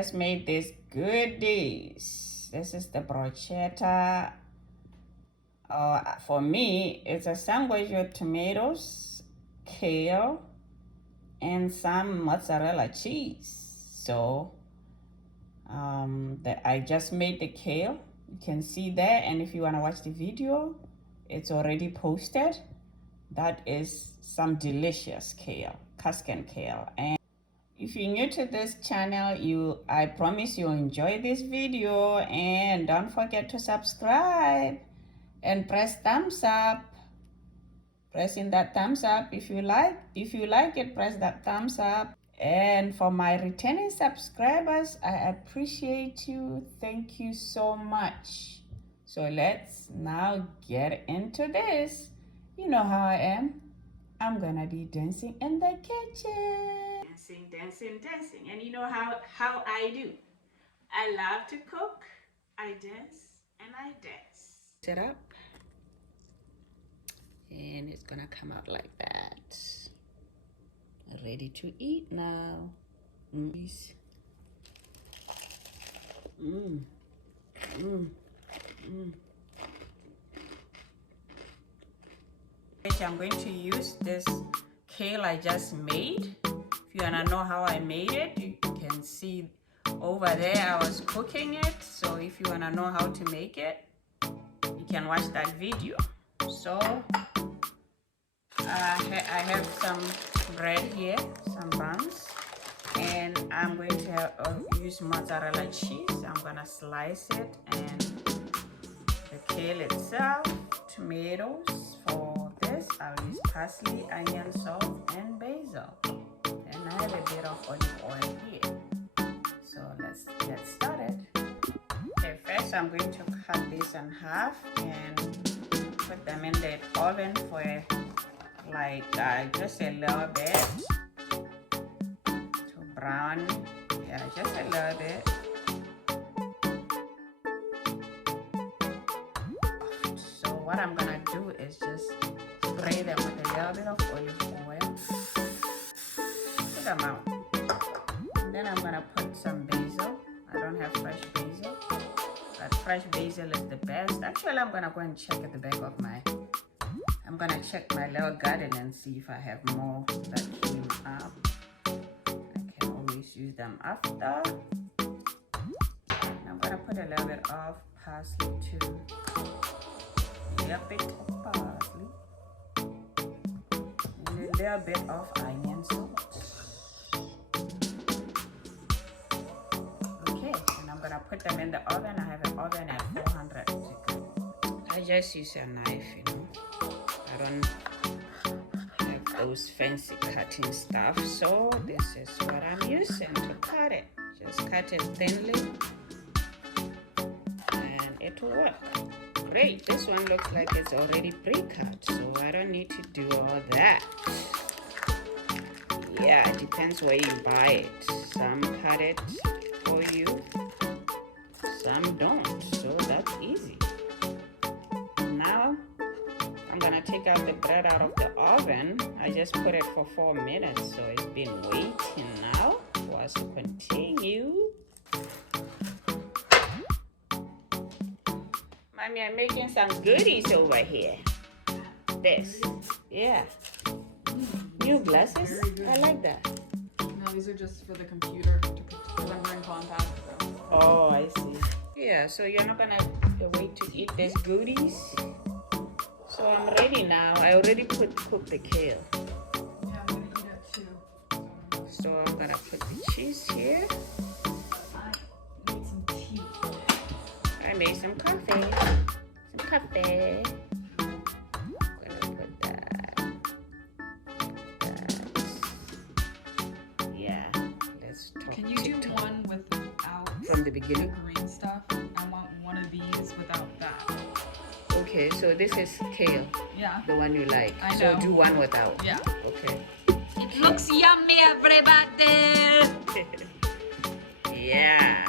Just made these goodies. This is the bruschetta. For me, it's a sandwich with tomatoes, kale, and some mozzarella cheese. So I just made the kale. You can see there, and if you want to watch the video, it's already posted. That is some delicious kale, Tuscan kale. And if you're new to this channel, I promise you'll enjoy this video, and don't forget to subscribe and press thumbs up. Pressing that thumbs up if you like it, press that thumbs up. And for my returning subscribers, I appreciate you. Thank you so much. So let's now get into this. You know how I am. I'm gonna be dancing in the kitchen. Dancing. And you know how I do. I love to cook, I dance, and I dance. Set up. And it's gonna come out like that. Ready to eat now. I'm going to use this kale I just made. If you wanna know how I made it, you can see over there I was cooking it. So if you wanna know how to make it, you can watch that video. So I have some bread here, some buns, and I'm going to use mozzarella cheese. I'm gonna slice it, and the kale itself, tomatoes. For this, I'll use parsley, onion, salt, and basil. And I have a bit of olive oil here. So let's get started. Okay, first I'm going to cut this in half and put them in the oven for like just a little bit to brown. Yeah, just a little bit. So what I'm gonna do is just spray them with a little bit of olive oil. Put them out. And then I'm gonna put some basil. I don't have fresh basil, but fresh basil is the best. Actually, I'm gonna go and check at the back of I'm gonna check my little garden and see if I have more that came up. I can always use them after. And I'm gonna put a little bit of parsley too. A little bit of parsley. And a little bit of onion salt. Okay, and I'm gonna put them in the oven. I have an oven at 400 to go. I just use a knife, you know. I don't have those fancy cutting stuff, so this is what I'm using to cut it. Just cut it thinly and it will work. Great, this one looks like it's already pre-cut, so I don't need to do all that. Yeah, it depends where you buy it. Some cut it for you, some don't, so that's easy. Now I'm gonna take out the bread out of the oven. I just put it for 4 minutes, so it's been waiting now for us to continue. Mommy, I'm making some goodies over here. This, yeah. New glasses, I like that. No, these are just for the computer, because I'm wearing contacts. So. Oh, I see. Yeah, so you're not gonna wait to eat these goodies? So I'm ready now. I already cooked the kale. Yeah, I'm gonna eat it too. So I'm gonna put the cheese here. I need some tea. I made some coffee. I'm gonna put that. Yeah. Let's talk. Can you do one without from the beginning? The green stuff? I want one of these without that. Okay, so this is kale. Yeah. The one you like. I know. So do one without. Yeah. Okay. It looks yummy, everybody! Yeah.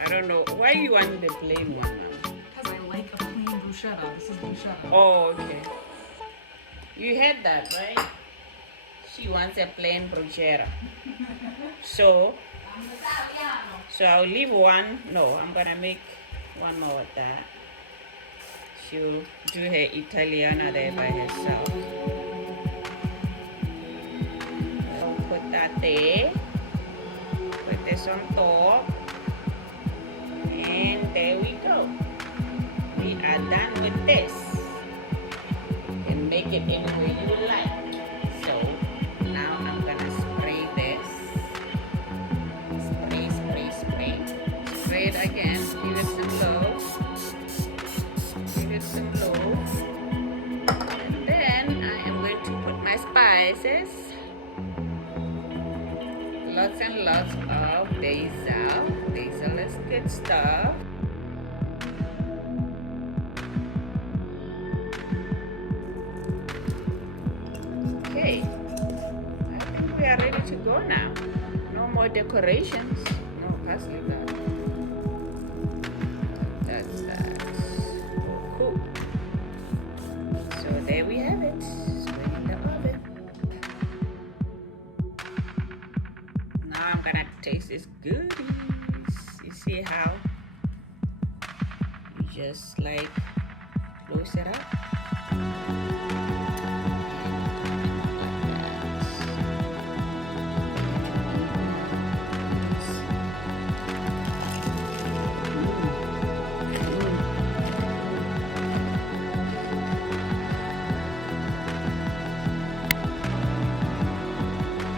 I don't know. Why you want the plain one, Mama? Because I like a plain bruschetta. This is bruschetta. Oh, okay. You heard that, right? She wants a plain bruschetta. So, So I'll leave one. No, I'm gonna make one more of that. She'll do her Italiana there by herself. I'll put that there. Put this on top. And there we go. We are done with this. And make it any way you like. So now I'm gonna spray this. Spray, spray, spray. Spray it again. Give it some love. Give it some love. And then I am going to put my spices. Lots and lots of basil. Basil is good stuff. Okay, I think we are ready to go now. No more decorations. No, parsley that. That's that. Cool. So there we have it. Spring in the oven. Now I'm gonna taste this goodies. You see how you just like close it up.